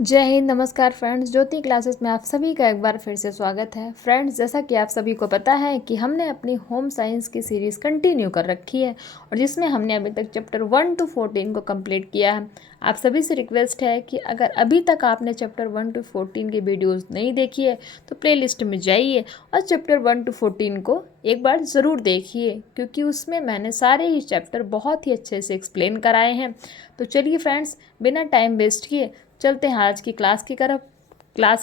जय हिंद, नमस्कार फ्रेंड्स। ज्योति क्लासेस में आप सभी का एक बार फिर से स्वागत है। फ्रेंड्स, जैसा कि आप सभी को पता है कि हमने अपनी होम साइंस की सीरीज़ कंटिन्यू कर रखी है और जिसमें हमने अभी तक चैप्टर 1 to 14 को कंप्लीट किया है। आप सभी से रिक्वेस्ट है कि अगर अभी तक आपने चैप्टर 1 to 14 की वीडियोज़ नहीं देखी है तो प्लेलिस्ट में जाइए और चैप्टर 1 to 14 को एक बार ज़रूर देखिए, क्योंकि उसमें मैंने सारे ही चैप्टर बहुत ही अच्छे से एक्सप्लेन कराए हैं। तो चलिए फ्रेंड्स, बिना टाइम वेस्ट किए चलते हैं आज की क्लास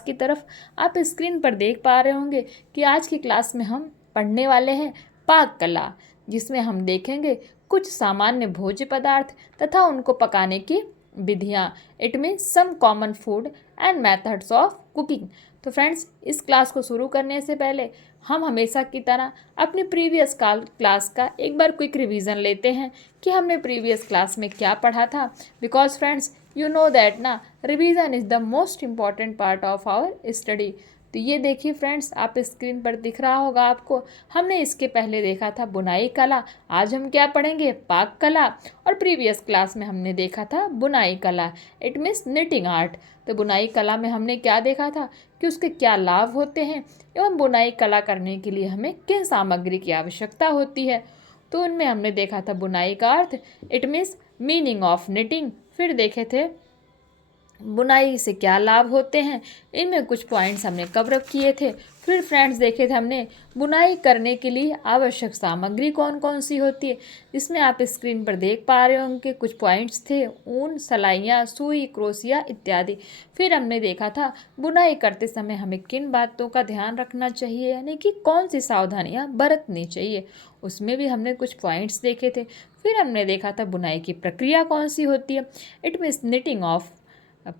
की तरफ। आप स्क्रीन पर देख पा रहे होंगे कि आज की क्लास में हम पढ़ने वाले हैं पाक कला, जिसमें हम देखेंगे कुछ सामान्य भोज्य पदार्थ तथा उनको पकाने की विधियाँ। It means some common food and methods of cooking. तो फ्रेंड्स, इस क्लास को शुरू करने से पहले हम हमेशा की तरह अपनी प्रीवियस क्लास का एक बार क्विक रिवीजन लेते हैं कि हमने प्रीवियस क्लास में क्या पढ़ा था। Because friends, you know that ना, revision is the most important part of our study. तो ये देखिए फ्रेंड्स, आप स्क्रीन पर दिख रहा होगा आपको, हमने इसके पहले देखा था बुनाई कला। आज हम क्या पढ़ेंगे? पाक कला। और प्रीवियस क्लास में हमने देखा था बुनाई कला, इट मीन्स निटिंग आर्ट। तो बुनाई कला में हमने क्या देखा था कि उसके क्या लाभ होते हैं एवं बुनाई कला करने के लिए हमें किन सामग्री की आवश्यकता होती है। तो उनमें हमने देखा था बुनाई का अर्थ, it means meaning of knitting. फिर देखे थे बुनाई से क्या लाभ होते हैं, इनमें कुछ पॉइंट्स हमने कवर किए थे। फिर फ्रेंड्स देखे थे हमने बुनाई करने के लिए आवश्यक सामग्री कौन कौन सी होती है, जिसमें आप स्क्रीन पर देख पा रहे होंगे कुछ पॉइंट्स थे, ऊन, सलाइयाँ, सुई, क्रोशिया इत्यादि। फिर हमने देखा था बुनाई करते समय हमें किन बातों का ध्यान रखना चाहिए, यानी कि कौन सी सावधानियाँ बरतनी चाहिए, उसमें भी हमने कुछ पॉइंट्स देखे थे। फिर हमने देखा था बुनाई की प्रक्रिया कौन सी होती है, it means knitting of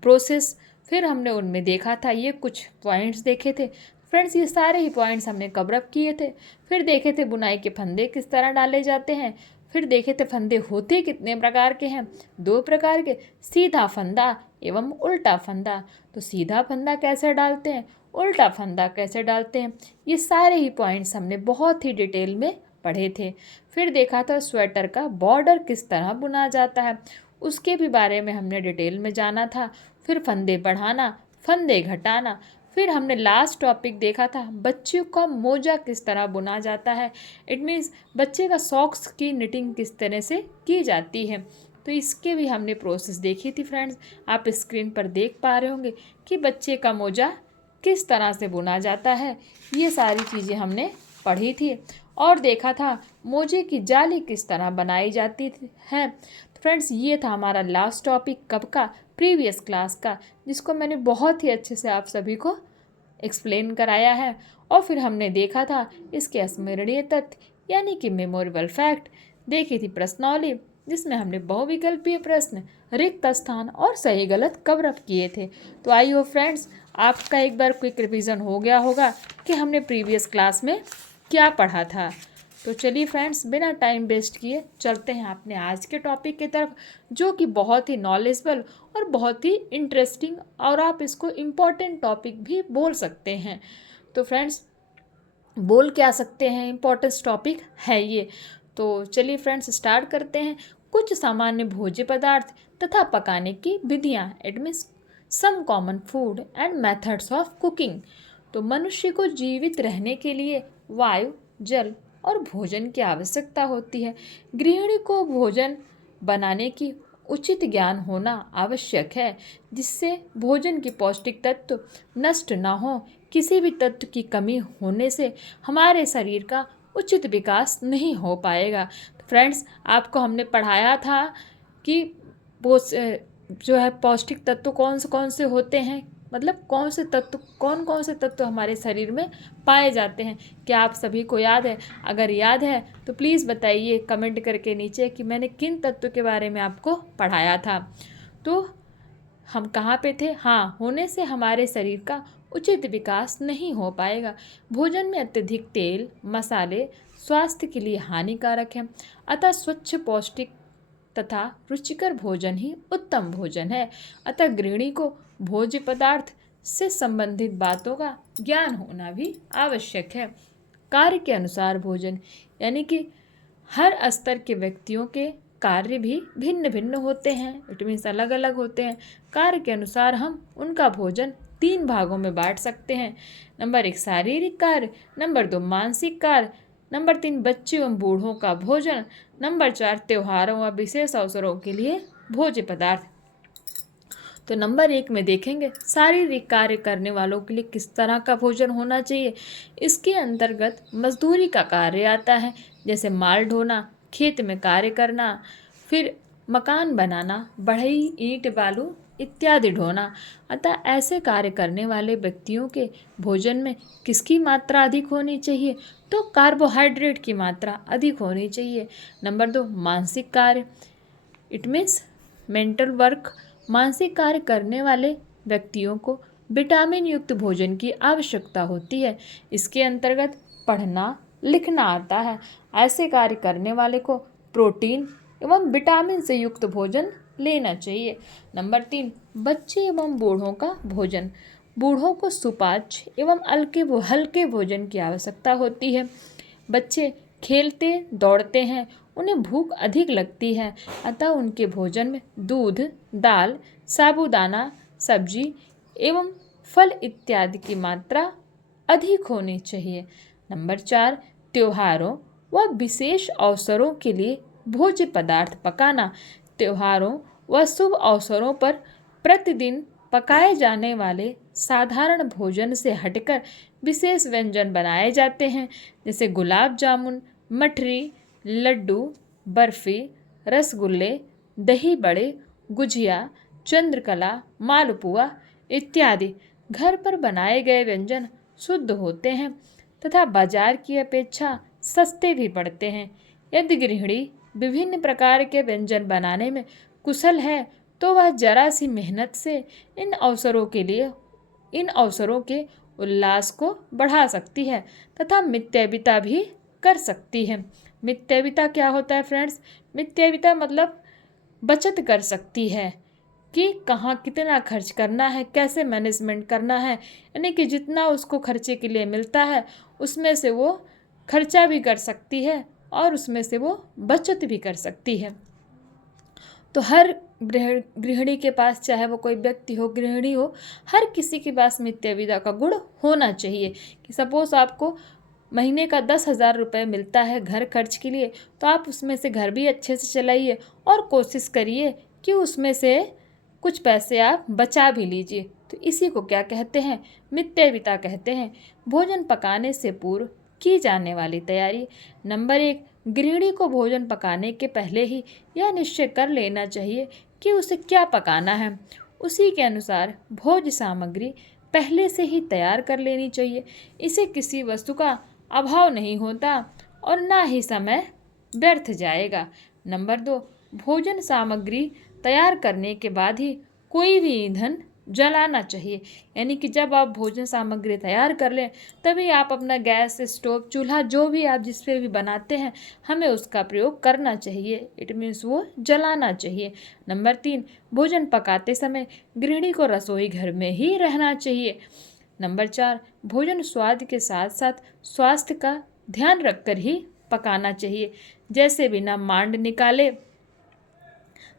process. फिर हमने उनमें देखा था, ये कुछ पॉइंट्स देखे थे फ्रेंड्स, ये सारे ही पॉइंट्स हमने कवर अप किए थे। फिर देखे थे बुनाई के फंदे किस तरह डाले जाते हैं। फिर देखे थे फंदे होते कितने प्रकार के हैं, 2 प्रकार के, सीधा फंदा एवं उल्टा फंदा। तो सीधा फंदा कैसे डालते हैं, उल्टा फंदा कैसे डालते हैं, ये सारे ही पॉइंट्स हमने बहुत ही डिटेल में पढ़े थे। फिर देखा था स्वेटर का बॉर्डर किस तरह बुना जाता है, उसके भी बारे में हमने डिटेल में जाना था। फिर फंदे बढ़ाना, फंदे घटाना। फिर हमने लास्ट टॉपिक देखा था बच्चों का मोजा किस तरह बुना जाता है, इट मीन्स बच्चे का सॉक्स की निटिंग किस तरह से की जाती है। तो इसके भी हमने प्रोसेस देखी थी फ्रेंड्स। आप स्क्रीन पर देख पा रहे होंगे कि बच्चे का मोजा किस तरह से बुना जाता है, ये सारी चीज़ें हमने पढ़ी थी। और देखा था मोजे की जाली किस तरह बनाई जाती है। फ्रेंड्स, ये था हमारा लास्ट टॉपिक, कब का? प्रीवियस क्लास का, जिसको मैंने बहुत ही अच्छे से आप सभी को एक्सप्लेन कराया है। और फिर हमने देखा था इसके स्मरणीय तथ्य यानी कि मेमोरेबल फैक्ट, देखी थी प्रश्नावली, जिसमें हमने बहुविकल्पीय प्रश्न, रिक्त स्थान और सही गलत कवर अप किए थे। तो आई होप फ्रेंड्स आपका एक बार क्विक रिवीजन हो गया होगा कि हमने प्रीवियस क्लास में क्या पढ़ा था। तो चलिए फ्रेंड्स, बिना टाइम वेस्ट किए चलते हैं अपने आज के टॉपिक की तरफ, जो कि बहुत ही नॉलेजेबल और बहुत ही इंटरेस्टिंग, और आप इसको इम्पॉर्टेंट टॉपिक भी बोल सकते हैं। तो फ्रेंड्स, बोल क्या सकते हैं, इम्पोर्टेंट टॉपिक है ये। तो चलिए फ्रेंड्स, स्टार्ट करते हैं। कुछ सामान्य भोज्य पदार्थ तथा पकाने की विधियाँ, it means some common food and methods of cooking. तो मनुष्य को जीवित रहने के लिए वायु, जल और भोजन की आवश्यकता होती है। गृहिणी को भोजन बनाने की उचित ज्ञान होना आवश्यक है, जिससे भोजन की पौष्टिक तत्व नष्ट न हो। किसी भी तत्व की कमी होने से हमारे शरीर का उचित विकास नहीं हो पाएगा। फ्रेंड्स, आपको हमने पढ़ाया था कि जो है पौष्टिक तत्व कौन से होते हैं, मतलब कौन से तत्व हमारे शरीर में पाए जाते हैं। क्या आप सभी को याद है? अगर याद है तो प्लीज़ बताइए कमेंट करके नीचे कि मैंने किन तत्व के बारे में आपको पढ़ाया था। तो हम कहाँ पे थे? हाँ, होने से हमारे शरीर का उचित विकास नहीं हो पाएगा। भोजन में अत्यधिक तेल, मसाले स्वास्थ्य के लिए हानिकारक हैं, अतः स्वच्छ, पौष्टिक तथा रुचिकर भोजन ही उत्तम भोजन है। अतः गृहिणी को भोज्य पदार्थ से संबंधित बातों का ज्ञान होना भी आवश्यक है। कार्य के अनुसार भोजन, यानी कि हर स्तर के व्यक्तियों के कार्य भी भिन्न भिन्न होते हैं, इट मीन्स अलग अलग होते हैं। कार्य के अनुसार हम उनका भोजन 3 भागों में बांट सकते हैं। नंबर 1 शारीरिक कार्य, नंबर 2 मानसिक कार्य, नंबर 3 बच्चों एवं बूढ़ों का भोजन, नंबर 4 त्योहारों व विशेष अवसरों के लिए भोज्य पदार्थ। तो नंबर 1 में देखेंगे शारीरिक कार्य करने वालों के लिए किस तरह का भोजन होना चाहिए। इसके अंतर्गत मजदूरी का कार्य आता है, जैसे माल ढोना, खेत में कार्य करना, फिर मकान बनाना, बढ़ई, ईंट, बालू इत्यादि ढोना। अतः ऐसे कार्य करने वाले व्यक्तियों के भोजन में किसकी मात्रा अधिक होनी चाहिए, तो कार्बोहाइड्रेट की मात्रा अधिक होनी चाहिए। नंबर 2 मानसिक कार्य, इट मीन्स मेंटल वर्क। मानसिक कार्य करने वाले व्यक्तियों को विटामिन युक्त भोजन की आवश्यकता होती है। इसके अंतर्गत पढ़ना लिखना आता है। ऐसे कार्य करने वाले को प्रोटीन एवं विटामिन से युक्त भोजन लेना चाहिए। नंबर 3 बच्चे एवं बूढ़ों का भोजन। बूढ़ों को सुपाच्य एवं हल्के भोजन की आवश्यकता होती है। बच्चे खेलते दौड़ते हैं, उन्हें भूख अधिक लगती है, अतः उनके भोजन में दूध, दाल, साबूदाना, सब्जी एवं फल इत्यादि की मात्रा अधिक होनी चाहिए। नंबर 4 त्योहारों व विशेष अवसरों के लिए भोज्य पदार्थ पकाना। त्योहारों व शुभ अवसरों पर प्रतिदिन पकाए जाने वाले साधारण भोजन से हटकर विशेष व्यंजन बनाए जाते हैं, जैसे गुलाब जामुन, मठरी, लड्डू, बर्फी, रसगुल्ले, दही बड़े, गुजिया, चंद्रकला, मालपुआ इत्यादि। घर पर बनाए गए व्यंजन शुद्ध होते हैं तथा बाजार की अपेक्षा सस्ते भी पड़ते हैं। यदि गृहिणी विभिन्न प्रकार के व्यंजन बनाने में कुशल है तो वह जरा सी मेहनत से इन अवसरों के उल्लास को बढ़ा सकती है तथा मितव्ययिता भी कर सकती है। मितव्ययिता क्या होता है फ्रेंड्स? मितव्ययिता मतलब बचत कर सकती है कि कहाँ कितना खर्च करना है, कैसे मैनेजमेंट करना है, यानी कि जितना उसको खर्चे के लिए मिलता है उसमें से वो खर्चा भी कर सकती है और उसमें से वो बचत भी कर सकती है। तो हर गृहिणी के पास, चाहे वो कोई व्यक्ति हो, गृहिणी हो, हर किसी के पास मितव्ययिता का गुण होना चाहिए। कि सपोज आपको महीने का 10,000 रुपये मिलता है घर खर्च के लिए, तो आप उसमें से घर भी अच्छे से चलाइए और कोशिश करिए कि उसमें से कुछ पैसे आप बचा भी लीजिए। तो इसी को क्या कहते हैं? मितव्ययिता कहते हैं। भोजन पकाने से पूर्व की जाने वाली तैयारी। नंबर 1 गृहिणी को भोजन पकाने के पहले ही यह निश्चय कर लेना चाहिए कि उसे क्या पकाना है। उसी के अनुसार भोज्य सामग्री पहले से ही तैयार कर लेनी चाहिए। इसे किसी वस्तु का अभाव नहीं होता और ना ही समय व्यर्थ जाएगा। नंबर 2 भोजन सामग्री तैयार करने के बाद ही कोई भी ईंधन जलाना चाहिए। यानी कि जब आप भोजन सामग्री तैयार कर लें तभी आप अपना गैस, स्टोव, चूल्हा, जो भी आप जिस पे भी बनाते हैं, हमें उसका प्रयोग करना चाहिए। इट मीन्स वो जलाना चाहिए। नंबर 3 भोजन पकाते समय गृहिणी को रसोई घर में ही रहना चाहिए। नंबर 4 भोजन स्वाद के साथ साथ स्वास्थ्य का ध्यान रखकर ही पकाना चाहिए, जैसे बिना मांड निकाले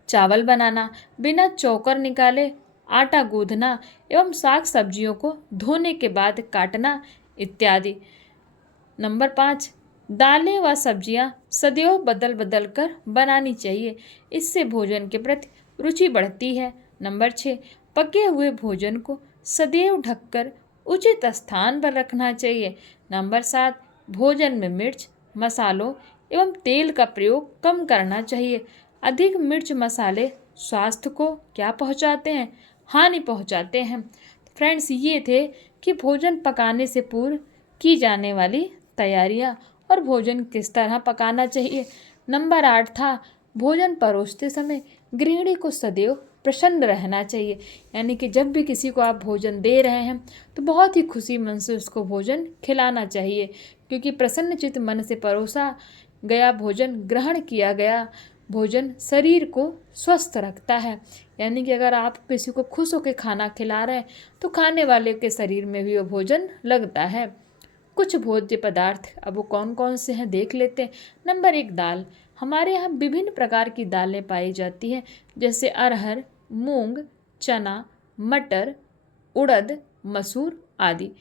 चावल बनाना, बिना चोकर निकाले आटा गूंथना एवं साग सब्जियों को धोने के बाद काटना इत्यादि। नंबर 5 दालें व सब्जियां सदैव बदल बदल कर बनानी चाहिए, इससे भोजन के प्रति रुचि बढ़ती है। नंबर 6 पके हुए भोजन को सदैव ढककर उचित स्थान पर रखना चाहिए। नंबर 7 भोजन में मिर्च, मसालों एवं तेल का प्रयोग कम करना चाहिए। अधिक मिर्च मसाले स्वास्थ्य को क्या पहुंचाते हैं? हानि पहुंचाते हैं। फ्रेंड्स, ये थे कि भोजन पकाने से पूर्व की जाने वाली तैयारियां और भोजन किस तरह पकाना चाहिए। नंबर 8 था भोजन परोसते समय गृहिणी को सदैव प्रसन्न रहना चाहिए। यानी कि जब भी किसी को आप भोजन दे रहे हैं तो बहुत ही खुशी मन से उसको भोजन खिलाना चाहिए, क्योंकि प्रसन्नचित्त मन से परोसा गया भोजन, ग्रहण किया गया भोजन शरीर को स्वस्थ रखता है। यानी कि अगर आप किसी को खुश होकर खाना खिला रहे हैं तो खाने वाले के शरीर में भी वो भोजन लगता है। कुछ भोज्य पदार्थ अब वो कौन कौन से हैं देख लेते हैं। नंबर 1 दाल। हमारे यहाँ विभिन्न प्रकार की दालें पाई जाती हैं, जैसे अरहर, मूंग, चना, मटर, उड़द, मसूर आदि।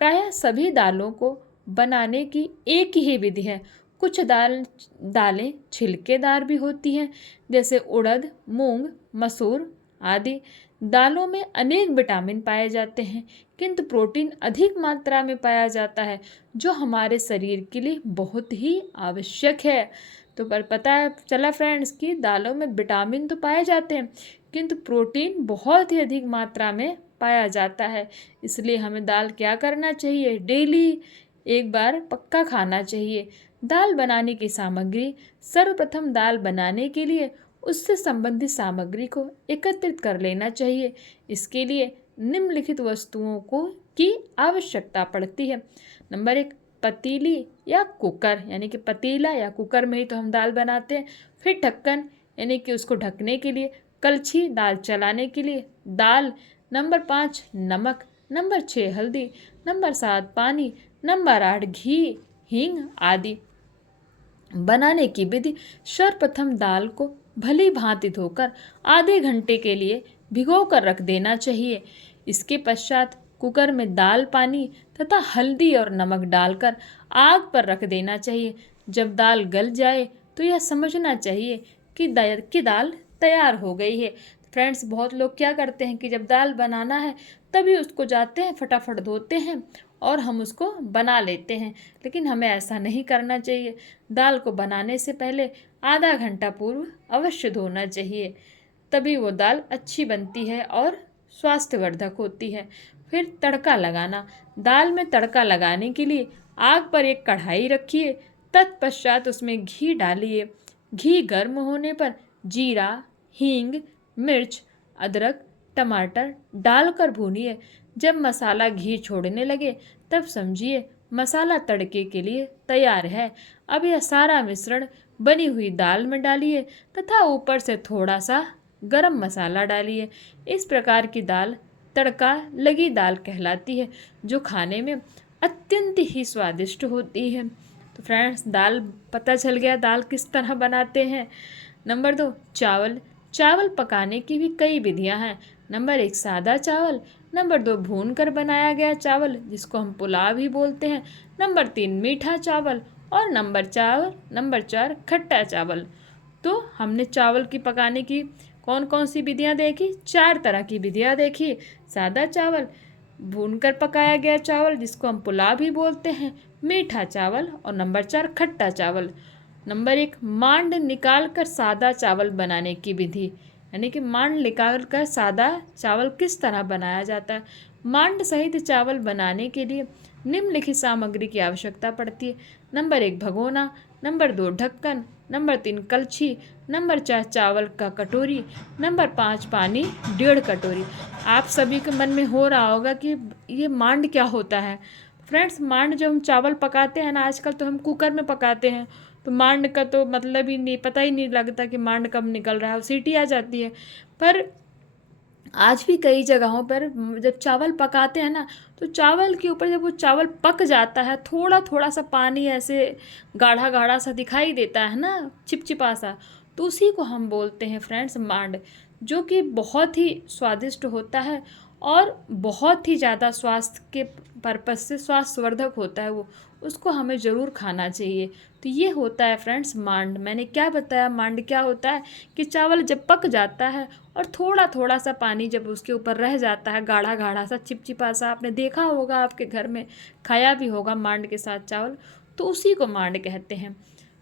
प्रायः सभी दालों को बनाने की एक ही विधि है। कुछ दालें छिलकेदार भी होती हैं, जैसे उड़द, मूंग, मसूर आदि। दालों में अनेक विटामिन पाए जाते हैं, किंतु प्रोटीन अधिक मात्रा में पाया जाता है, जो हमारे शरीर के लिए बहुत ही आवश्यक है। तो पर पता है चला फ्रेंड्स कि दालों में विटामिन तो पाए जाते हैं, किंतु प्रोटीन बहुत ही अधिक मात्रा में पाया जाता है। इसलिए हमें दाल क्या करना चाहिए, डेली एक बार पक्का खाना चाहिए। दाल बनाने की सामग्री। सर्वप्रथम दाल बनाने के लिए उससे संबंधित सामग्री को एकत्रित कर लेना चाहिए। इसके लिए निम्नलिखित वस्तुओं की आवश्यकता पड़ती है। नंबर 1, पतीली या कुकर, यानी कि पतीला या कुकर में ही तो हम दाल बनाते हैं। फिर ढक्कन, यानी कि उसको ढकने के लिए। कलछी, दाल चलाने के लिए। दाल। नंबर 5, नमक। नंबर 6, हल्दी। नंबर 7, पानी। नंबर 8, घी, हींग आदि। बनाने की विधि। सर्वप्रथम दाल को भली भांति धोकर आधे घंटे के लिए भिगो कर रख देना चाहिए। इसके पश्चात कुकर में दाल, पानी तथा हल्दी और नमक डालकर आग पर रख देना चाहिए। जब दाल गल जाए तो यह समझना चाहिए कि दाल तैयार हो गई है। फ्रेंड्स, बहुत लोग क्या करते हैं कि जब दाल बनाना है तभी उसको जाते हैं, फटाफट धोते हैं और हम उसको बना लेते हैं, लेकिन हमें ऐसा नहीं करना चाहिए। दाल को बनाने से पहले आधा घंटा पूर्व अवश्य धोना चाहिए, तभी वो दाल अच्छी बनती है और स्वास्थ्यवर्धक होती है। फिर तड़का लगाना। दाल में तड़का लगाने के लिए आग पर एक कढ़ाई रखिए, तत्पश्चात उसमें घी डालिए। घी गर्म होने पर जीरा, हींग, मिर्च, अदरक, टमाटर डालकर भूनिए। जब मसाला घी छोड़ने लगे तब समझिए मसाला तड़के के लिए तैयार है। अब यह सारा मिश्रण बनी हुई दाल में डालिए तथा ऊपर से थोड़ा सा गरम मसाला डालिए। इस प्रकार की दाल तड़का लगी दाल कहलाती है, जो खाने में अत्यंत ही स्वादिष्ट होती है। तो फ्रेंड्स, दाल पता चल गया दाल किस तरह बनाते हैं। नंबर 2, चावल। चावल पकाने की भी कई विधियां हैं। नंबर 1, सादा चावल। नंबर 2, भून कर बनाया गया चावल, जिसको हम पुलाव भी बोलते हैं। नंबर 3, मीठा चावल। और नंबर 4, खट्टा चावल। तो हमने चावल की पकाने की कौन कौन सी विधियां देखी? 4 तरह की विधियां देखी। सादा चावल, भूनकर पकाया गया चावल जिसको हम पुलाव भी बोलते हैं, मीठा चावल, और नंबर 4, खट्टा चावल। नंबर 1, मांड निकाल कर सादा चावल बनाने की विधि, यानी कि मांड निकाल कर सादा चावल किस तरह बनाया जाता है। मांड सहित चावल बनाने के लिए निम्नलिखित सामग्री की आवश्यकता पड़ती है। नंबर 1, भगोना। नंबर 2, ढक्कन। नंबर 3, कलछी। नंबर 4, चावल का कटोरी। नंबर 5, पानी 1.5 कटोरी। आप सभी के मन में हो रहा होगा कि ये मांड क्या होता है। फ्रेंड्स, मांड जब हम चावल पकाते हैं ना, आजकल तो हम कुकर में पकाते हैं, तो मांड का तो मतलब ही नहीं, पता ही नहीं लगता कि मांड कब निकल रहा है, सीटी आ जाती है। पर आज भी कई जगहों पर जब चावल पकाते हैं ना, तो चावल के ऊपर जब वो चावल पक जाता है, थोड़ा थोड़ा सा पानी ऐसे गाढ़ा गाढ़ा सा दिखाई देता है ना, चिपचिपा सा, तो उसी को हम बोलते हैं फ्रेंड्स मांड, जो कि बहुत ही स्वादिष्ट होता है और बहुत ही ज़्यादा स्वास्थ्य के पर्पज़ से स्वास्थ्यवर्धक होता है वो, उसको हमें ज़रूर खाना चाहिए। तो ये होता है फ्रेंड्स मांड। मैंने क्या बताया, मांड क्या होता है कि चावल जब पक जाता है और थोड़ा थोड़ा सा पानी जब उसके ऊपर रह जाता है, गाढ़ा गाढ़ा सा चिपचिपा सा, आपने देखा होगा, आपके घर में खाया भी होगा मांड के साथ चावल, तो उसी को मांड कहते हैं।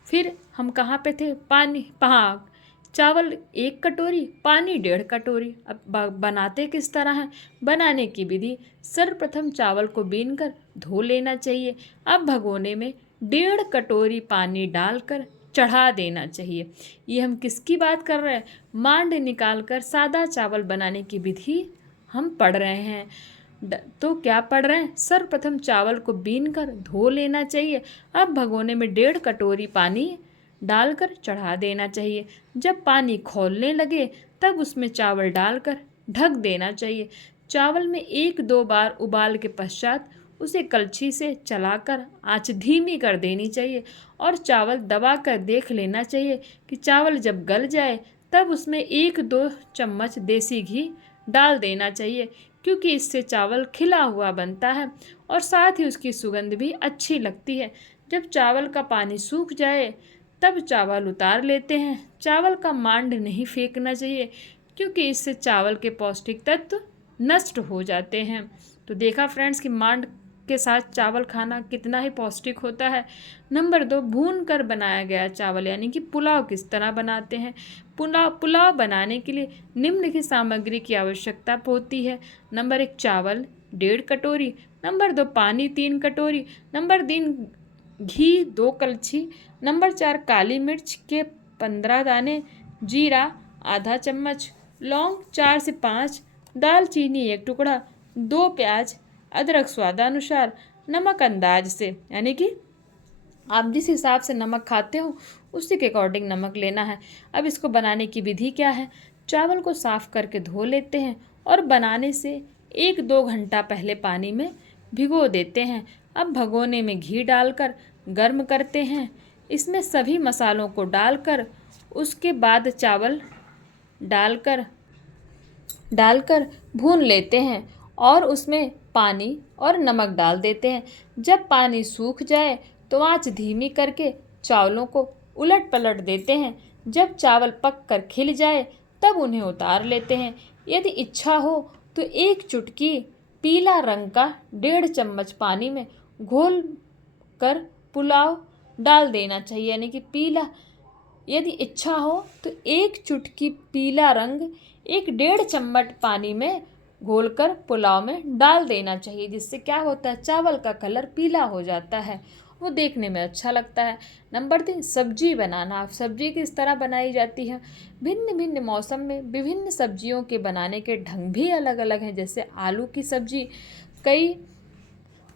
फिर हम कहाँ पे थे? पानी, हाँ, चावल 1 कटोरी, पानी 1.5 कटोरी। अब बनाते किस तरह हैं? बनाने की विधि। सर्वप्रथम चावल को बीनकर धो लेना चाहिए। अब भगोने में 1.5 कटोरी पानी डालकर चढ़ा देना चाहिए। ये हम किसकी बात कर रहे हैं? मांड निकालकर सादा चावल बनाने की विधि हम पढ़ रहे हैं। तो क्या पढ़ रहे हैं? सर्वप्रथम चावल को बीनकर धो लेना चाहिए। अब भगोने में 1.5 कटोरी पानी डालकर चढ़ा देना चाहिए। जब पानी खौलने लगे तब उसमें चावल डालकर ढक देना चाहिए। चावल में 1-2 बार उबाल के पश्चात उसे कलछी से चलाकर आंच धीमी कर देनी चाहिए और चावल दबाकर देख लेना चाहिए कि चावल जब गल जाए तब उसमें 1-2 चम्मच देसी घी डाल देना चाहिए, क्योंकि इससे चावल खिला हुआ बनता है और साथ ही उसकी सुगंध भी अच्छी लगती है। जब चावल का पानी सूख जाए तब चावल उतार लेते हैं। चावल का मांड नहीं फेंकना चाहिए, क्योंकि इससे चावल के पौष्टिक तत्व नष्ट हो जाते हैं। तो देखा फ्रेंड्स कि मांड के साथ चावल खाना कितना ही पौष्टिक होता है। नंबर 2, भून कर बनाया गया चावल यानी कि पुलाव किस तरह बनाते हैं। पुलाव बनाने के लिए निम्नलिखित सामग्री की आवश्यकता होती है। नंबर 1, चावल 1.5 कटोरी। नंबर 2, पानी 3 कटोरी। नंबर 3, घी 2 कलछी। नंबर 4, काली मिर्च के 15 दाने। जीरा आधा चम्मच। लौंग 4 से 5। दालचीनी 1 टुकड़ा। 2 प्याज। अदरक स्वादानुसार। नमक अंदाज से, यानी कि आप जिस हिसाब से नमक खाते हो उसी के अकॉर्डिंग नमक लेना है। अब इसको बनाने की विधि क्या है। चावल को साफ़ करके धो लेते हैं और बनाने से 1-2 घंटा पहले पानी में भिगो देते हैं। अब भगोने में घी डालकर गर्म करते हैं। इसमें सभी मसालों को डालकर उसके बाद चावल डालकर भून लेते हैं और उसमें पानी और नमक डाल देते हैं। जब पानी सूख जाए तो आंच धीमी करके चावलों को उलट पलट देते हैं। जब चावल पक कर खिल जाए तब उन्हें उतार लेते हैं। यदि इच्छा हो तो 1 चुटकी पीला रंग का 1.5 चम्मच पानी में घोल कर पुलाव डाल देना चाहिए, यानी कि पीला। यदि इच्छा हो तो 1 चुटकी पीला रंग 1-1.5 चम्मच पानी में घोलकर पुलाव में डाल देना चाहिए, जिससे क्या होता है, चावल का कलर पीला हो जाता है, वो देखने में अच्छा लगता है। नंबर 3, सब्जी बनाना। सब्जी किस तरह बनाई जाती है। भिन्न भिन्न मौसम में विभिन्न सब्जियों के बनाने के ढंग भी अलग अलग हैं। जैसे आलू की सब्जी कई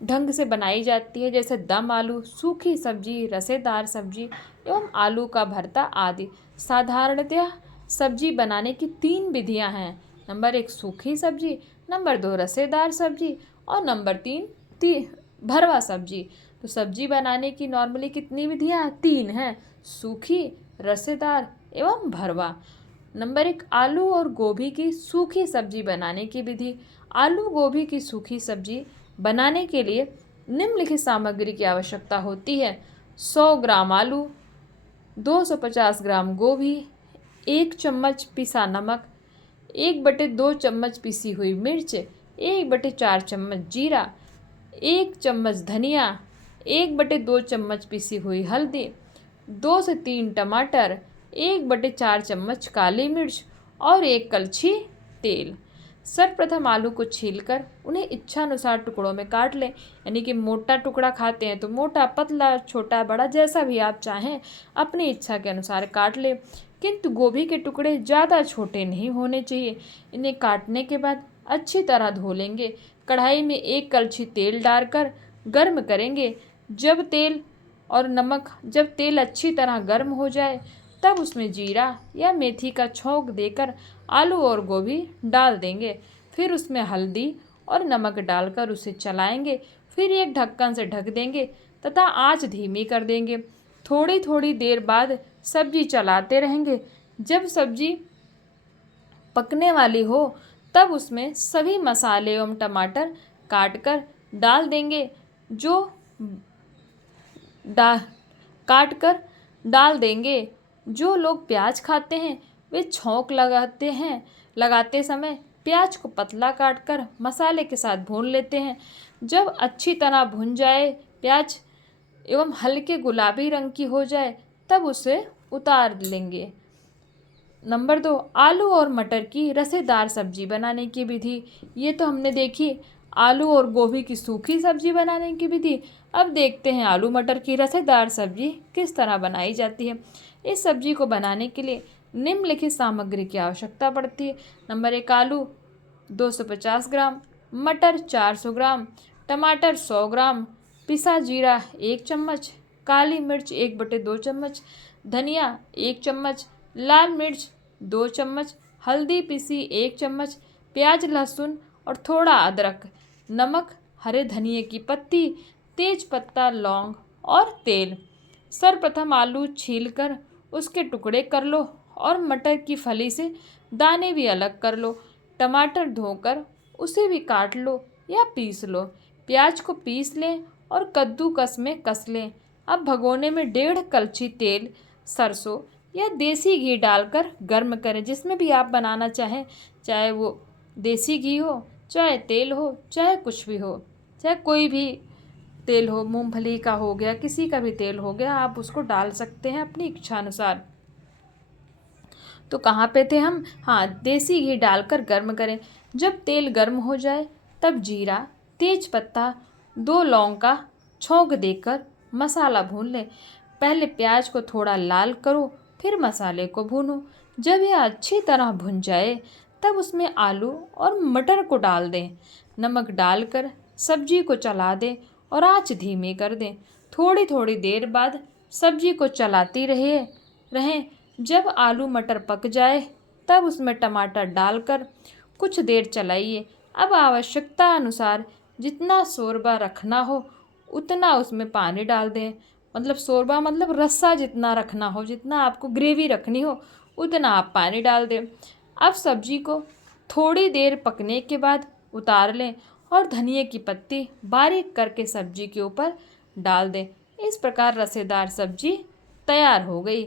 ढंग से बनाई जाती है, जैसे दम आलू, सूखी सब्जी, रसेदार सब्जी एवं आलू का भरता आदि। साधारणतः सब्जी बनाने की 3 विधियां हैं। नंबर 1, सूखी सब्जी। नंबर 2, रसेदार सब्जी। और नंबर 3 भरवा सब्जी। तो सब्जी बनाने की नॉर्मली कितनी विधियां? 3 हैं, सूखी, रसेदार एवं भरवा। नंबर 1, आलू और गोभी की सूखी सब्जी बनाने की विधि। आलू गोभी की सूखी सब्जी बनाने के लिए निम्नलिखित सामग्री की आवश्यकता होती है। 100 ग्राम आलू, 250 ग्राम गोभी, 1 चम्मच पिसा नमक, 1/2 चम्मच पिसी हुई मिर्च, 1/4 चम्मच जीरा, 1 चम्मच धनिया, 1/2 चम्मच पिसी हुई हल्दी, 2 से 3 टमाटर, 1/4 चम्मच काली मिर्च और 1 कलछी तेल। सर्वप्रथम आलू को छीलकर उन्हें इच्छानुसार टुकड़ों में काट लें, यानी कि मोटा टुकड़ा खाते हैं तो मोटा, पतला, छोटा, बड़ा जैसा भी आप चाहें अपनी इच्छा के अनुसार काट लें। किंतु गोभी के टुकड़े ज़्यादा छोटे नहीं होने चाहिए। इन्हें काटने के बाद अच्छी तरह धो लेंगे। कढ़ाई में 1 कलछी तेल डालकर गर्म करेंगे। जब तेल अच्छी तरह गर्म हो जाए तब उसमें जीरा या मेथी का छौंक देकर आलू और गोभी डाल देंगे। फिर उसमें हल्दी और नमक डालकर उसे चलाएंगे। फिर एक ढक्कन से ढक देंगे तथा आंच धीमी कर देंगे। थोड़ी थोड़ी देर बाद सब्जी चलाते रहेंगे। जब सब्जी पकने वाली हो तब उसमें सभी मसाले एवं टमाटर काटकर डाल देंगे। जो लोग प्याज खाते हैं वे छौंक लगाते समय प्याज को पतला काटकर मसाले के साथ भून लेते हैं। जब अच्छी तरह भुन जाए प्याज एवं हल्के गुलाबी रंग की हो जाए तब उसे उतार लेंगे। नंबर 2, आलू और मटर की रसेदार सब्जी बनाने की विधि। ये तो हमने देखी आलू और गोभी की सूखी सब्जी बनाने की विधि। अब देखते हैं आलू मटर की रसेदार सब्जी किस तरह बनाई जाती है। इस सब्जी को बनाने के लिए निम्नलिखित सामग्री की आवश्यकता पड़ती है। नंबर 1, आलू 250 ग्राम, मटर 400 ग्राम, टमाटर 100 ग्राम, पिसा जीरा 1 चम्मच, काली मिर्च 1/2 चम्मच, धनिया 1 चम्मच, लाल मिर्च 2 चम्मच, हल्दी पिसी 1 चम्मच, प्याज, लहसुन और थोड़ा अदरक, नमक हरे धनिये की पत्ती, तेज पत्ता, लौंग और तेल। सर्वप्रथम आलू छीलकर उसके टुकड़े कर लो और मटर की फली से दाने भी अलग कर लो। टमाटर धोकर उसे भी काट लो या पीस लो। प्याज को पीस लें और कद्दूकस में कस लें। अब भगोने में 1.5 कलछी तेल, सरसों या देसी घी डालकर गर्म करें। जिसमें भी आप बनाना चाहें, चाहे वो देसी घी हो, चाहे तेल हो, चाहे कुछ भी हो, चाहे कोई भी तेल हो, मूंगफली का हो गया, किसी का भी तेल हो गया, आप उसको डाल सकते हैं अपनी इच्छा अनुसार। तो कहाँ पे थे हम? हाँ, देसी घी डालकर गर्म करें। जब तेल गर्म हो जाए तब जीरा, तेज पत्ता, 2 लौंग का छौंक देकर मसाला भून लें। पहले प्याज को थोड़ा लाल करो, फिर मसाले को भूनो। जब यह अच्छी तरह भुन जाए तब उसमें आलू और मटर को डाल दें। नमक डालकर सब्जी को चला दें और आंच धीमी कर दें। थोड़ी थोड़ी देर बाद सब्जी को चलाती रहें। जब आलू मटर पक जाए तब उसमें टमाटर डालकर कुछ देर चलाइए। अब आवश्यकता अनुसार जितना शोरबा रखना हो उतना उसमें पानी डाल दें। मतलब शोरबा मतलब रस्सा जितना रखना हो, जितना आपको ग्रेवी रखनी हो उतना आप पानी डाल दें। अब सब्जी को थोड़ी देर पकने के बाद उतार लें और धनिए की पत्ती बारीक करके सब्जी के ऊपर डाल दें। इस प्रकार रसेदार सब्जी तैयार हो गई।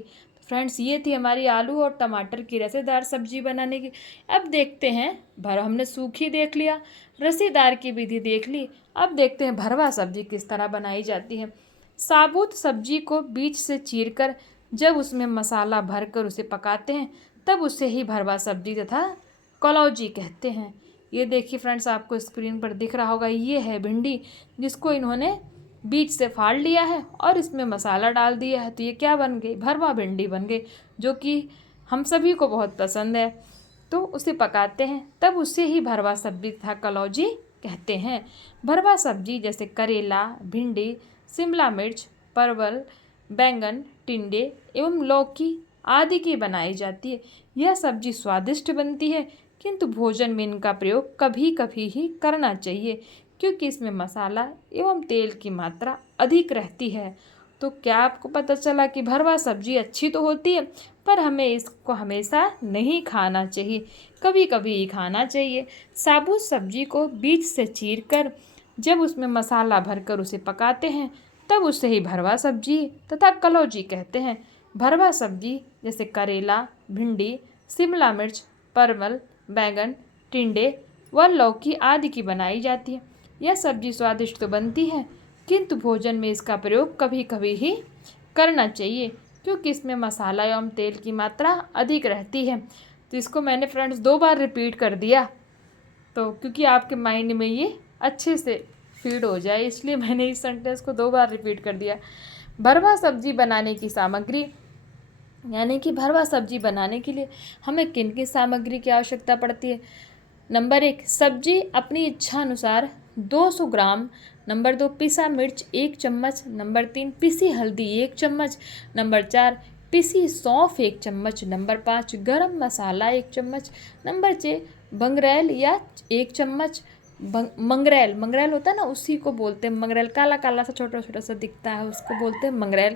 फ्रेंड्स, ये थी हमारी आलू और टमाटर की रसेदार सब्जी बनाने की। अब देखते हैं हमने सूखी देख लिया, रसेदार की विधि देख ली। अब देखते हैं भरवा सब्जी किस तरह बनाई जाती है। साबुत सब्जी को बीच से चीरकर जब उसमें मसाला भरकर उसे पकाते हैं तब उसे ही भरवा सब्जी तथा कलौजी कहते हैं। ये देखिए फ्रेंड्स, आपको स्क्रीन पर दिख रहा होगा, ये है भिंडी जिसको इन्होंने बीच से फाड़ लिया है और इसमें मसाला डाल दिया है। तो ये क्या बन गई? भरवा भिंडी बन गई, जो कि हम सभी को बहुत पसंद है। तो उसे पकाते हैं तब उसे ही भरवा सब्जी तथा कलौजी कहते हैं। भरवा सब्जी जैसे करेला, भिंडी, शिमला मिर्च, परवल, बैंगन, टिंडे एवं लौकी आदि की बनाई जाती है। यह सब्जी स्वादिष्ट बनती है, किंतु भोजन में इनका प्रयोग कभी कभी ही करना चाहिए क्योंकि इसमें मसाला एवं तेल की मात्रा अधिक रहती है। तो क्या आपको पता चला कि भरवा सब्जी अच्छी तो होती है, पर हमें इसको हमेशा नहीं खाना चाहिए, कभी कभी ही खाना चाहिए। साबुत सब्जी को बीच से चीरकर जब उसमें मसाला भरकर उसे पकाते हैं तब उसे ही भरवा सब्जी तथा कलौजी कहते हैं। भरवा सब्जी जैसे करेला, भिंडी, शिमला मिर्च, परवल, बैंगन, टिंडे व लौकी आदि की बनाई जाती है। यह सब्जी स्वादिष्ट तो बनती है, किंतु भोजन में इसका प्रयोग कभी कभी ही करना चाहिए क्योंकि इसमें मसाला एवं तेल की मात्रा अधिक रहती है। तो इसको मैंने फ्रेंड्स 2 बार रिपीट कर दिया, तो क्योंकि आपके माइंड में ये अच्छे से फीड हो जाए, इसलिए मैंने इस सेंटेंस को 2 बार रिपीट कर दिया। भरवा सब्जी बनाने की सामग्री, यानी कि भरवा सब्जी बनाने के लिए हमें किन किन सामग्री की आवश्यकता पड़ती है। नंबर 1, सब्जी अपनी इच्छा अनुसार 200 ग्राम। नंबर 2, पिसा मिर्च 1 चम्मच। नंबर 3, पिसी हल्दी 1 चम्मच। नंबर 4, पिसी सौंफ 1 चम्मच। नंबर 5, गरम मसाला 1 चम्मच। नंबर 6, बंगरेल या 1 चम्मच। मंगरेल होता है ना, उसी को बोलते हैं मंगरेल, काला काला सा छोटा छोटा सा दिखता है, उसको बोलते हैं मंगरेल,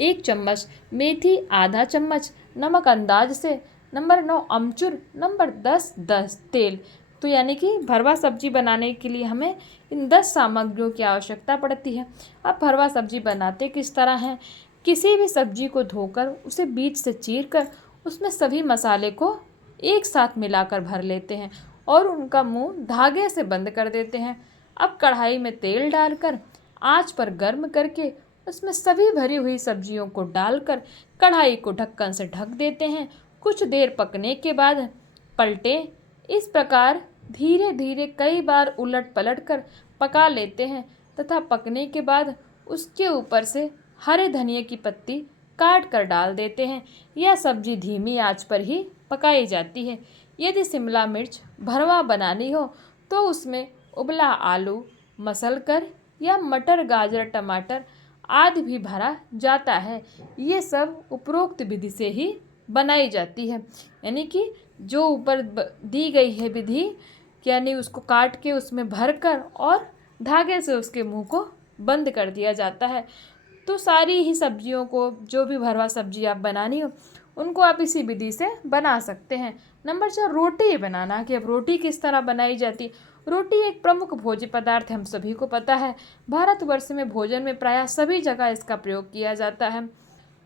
1 चम्मच। मेथी आधा चम्मच। नमक अंदाज से। नंबर 9, अमचूर। नंबर 10 तेल। तो यानी कि भरवा सब्जी बनाने के लिए हमें इन 10 सामग्रियों की आवश्यकता पड़ती है। अब भरवा सब्जी बनाते किस तरह हैं? किसी भी सब्जी को धोकर उसे बीच से चीरकर उसमें सभी मसाले को एक साथ मिलाकर भर लेते हैं और उनका मुंह धागे से बंद कर देते हैं। अब कढ़ाई में तेल डालकर आंच पर गर्म करके उसमें सभी भरी हुई सब्जियों को डालकर कढ़ाई को ढक्कन से ढक देते हैं। कुछ देर पकने के बाद पलटें। इस प्रकार धीरे धीरे कई बार उलट पलट कर पका लेते हैं तथा पकने के बाद उसके ऊपर से हरे धनिए की पत्ती काट कर डाल देते हैं। यह सब्जी धीमी आंच पर ही पकाई जाती है। यदि शिमला मिर्च भरवा बनानी हो तो उसमें उबला आलू मसलकर या मटर, गाजर, टमाटर आदि भी भरा जाता है। ये सब उपरोक्त विधि से ही बनाई जाती है। यानी कि जो ऊपर दी गई है विधि, यानी उसको काट के उसमें भरकर और धागे से उसके मुंह को बंद कर दिया जाता है। तो सारी ही सब्जियों को, जो भी भरवा सब्जी आप बनानी हो, उनको आप इसी विधि से बना सकते हैं। नंबर 4, रोटी बनाना, कि अब रोटी किस तरह बनाई जाती है। रोटी एक प्रमुख भोज्य पदार्थ है, हम सभी को पता है। भारतवर्ष में भोजन में प्रायः सभी जगह इसका प्रयोग किया जाता है।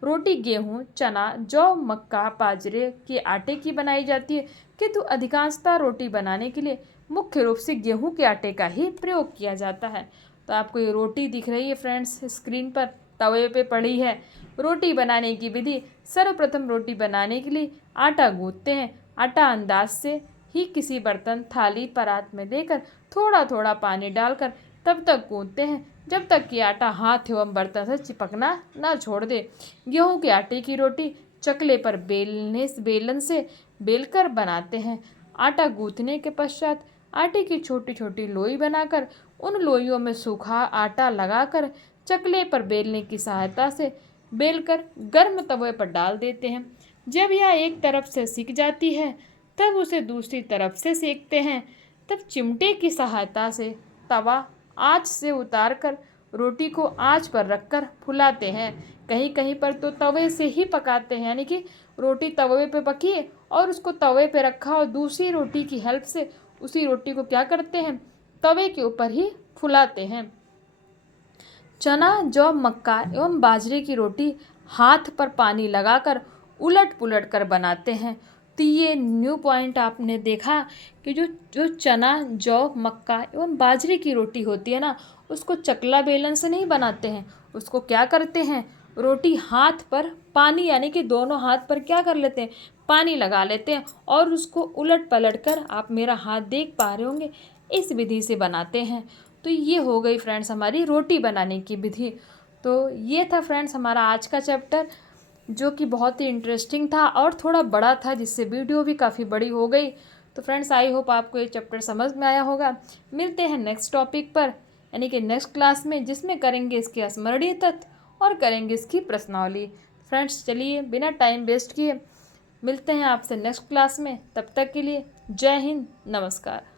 रोटी गेहूँ, चना, जौ, मक्का, बाजरे के आटे की बनाई जाती है, किंतु अधिकांशतः रोटी बनाने के लिए मुख्य रूप से गेहूं के आटे का ही प्रयोग किया जाता है। तो आपको ये रोटी दिख रही है फ्रेंड्स स्क्रीन पर, तवे पे पड़ी है। रोटी बनाने की विधि, सर्वप्रथम रोटी बनाने के लिए आटा गूंथते हैं। आटा अंदाज से ही किसी बर्तन, थाली, परात में लेकर थोड़ा थोड़ा पानी डालकर तब तक गूंथते हैं जब तक कि आटा हाथ एवं बर्तन से चिपकना न छोड़ दे। गेहूं के आटे की रोटी चकले पर बेलन से बेलकर बनाते हैं। आटा गूंथने के पश्चात आटे की छोटी छोटी लोई बनाकर उन लोइयों में सूखा आटा लगाकर चकले पर बेलने की सहायता से बेलकर गर्म तवे पर डाल देते हैं। जब यह एक तरफ से सिक जाती है तब उसे दूसरी तरफ से सेकते हैं। तब चिमटे की सहायता से तवा आँच से उतारकर रोटी को आँच पर रखकर फुलाते हैं। कहीं कहीं पर तो तवे से ही पकाते हैं, यानी कि रोटी तवे पे पकी है और उसको तवे पे रखा और दूसरी रोटी की हेल्प से उसी रोटी को क्या करते हैं, तवे के ऊपर ही फुलाते हैं। चना, जौ, मक्का एवं बाजरे की रोटी हाथ पर पानी लगाकर उलट पुलट कर बनाते हैं। तो ये न्यू पॉइंट आपने देखा कि जो जो चना, जौ, मक्का एवं बाजरे की रोटी होती है ना, उसको चकला बेलन से नहीं बनाते हैं। उसको क्या करते हैं, रोटी हाथ पर पानी, यानी कि दोनों हाथ पर क्या कर लेते हैं, पानी लगा लेते हैं और उसको उलट पलट कर, आप मेरा हाथ देख पा रहे होंगे, इस विधि से बनाते हैं। तो ये हो गई फ्रेंड्स हमारी रोटी बनाने की विधि। तो ये था फ्रेंड्स हमारा आज का चैप्टर, जो कि बहुत ही इंटरेस्टिंग था और थोड़ा बड़ा था, जिससे वीडियो भी काफ़ी बड़ी हो गई। तो फ्रेंड्स आई होप आपको ये चैप्टर समझ में आया होगा। मिलते हैं नेक्स्ट टॉपिक पर, यानी कि नेक्स्ट क्लास में, जिसमें करेंगे इसके स्मरणीय तथ्य और करेंगे इसकी प्रश्नावली। फ्रेंड्स चलिए बिना टाइम वेस्ट किए मिलते हैं आपसे नेक्स्ट क्लास में। तब तक के लिए जय हिंद, नमस्कार।